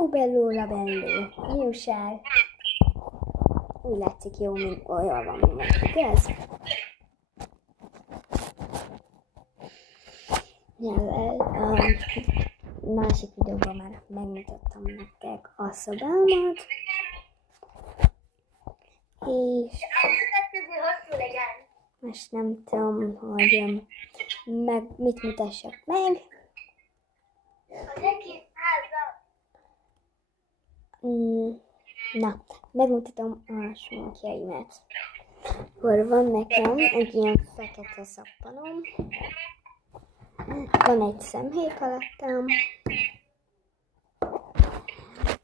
Ciao bello labello, mi újság? Úgy látszik jó, mint olyan van mindenki, ez? Másik videóban már megmutattam nektek a szobámat, és most nem tudom, hogy mit mutassak meg. Na, megmutatom a sminkjeimet. Akkor van nekem egy ilyen fekete szappanom, van egy szemhéjpalettem,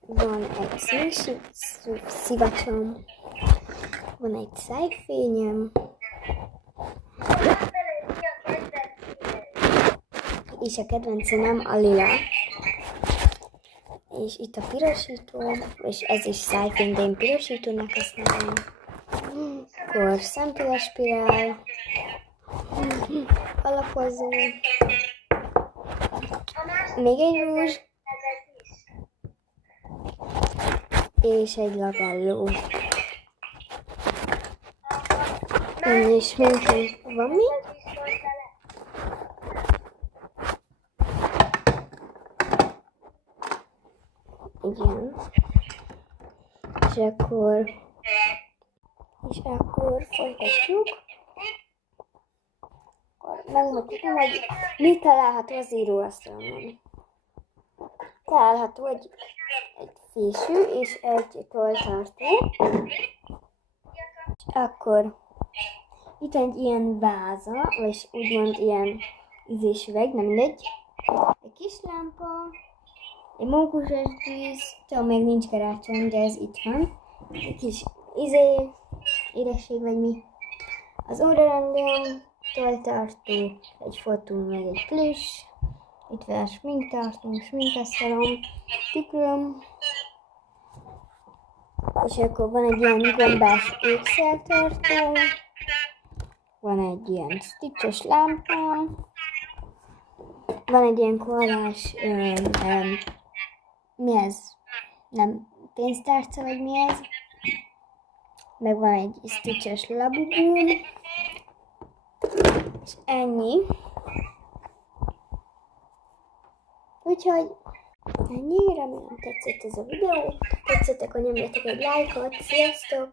van egy szívacsom, van egy szájfényem, és a kedvenc színem a lila. És itt a pirosító, és ez is szájfény, de én pirosítónak használom. Akkor szempillespirál, alapozó, még egy rúzs, és egy labelló. És még van még? Igen. És akkor folytatjuk. Akkor megmutatom, hogy mi található az íróasztalon. Található egy fésű és egy tolltartó. Akkor itt van egy ilyen váza, vagy úgymond ilyen ízésüveg, nem mindegy. Egy kis lámpa, egy mókusos dísz, tudom, még nincs karácsony, de ez itt van. Egy kis édesség vagy mi. Az órarendem, tolltartó, egy fotó, meg egy plüss. Itt van a sminktartóm, sminkasztalom, tükröm. És akkor van egy ilyen gombás ékszertartó. Van egy ilyen stitches lámpám. Van egy ilyen koalás, mi ez? Nem, pénztárca vagy mi ez? Meg van egy stitches labubum. És ennyi. Úgyhogy ennyi, remélem tetszett ez a videó. Tetszettek, hogy nyomjatok egy lájkot. Sziasztok!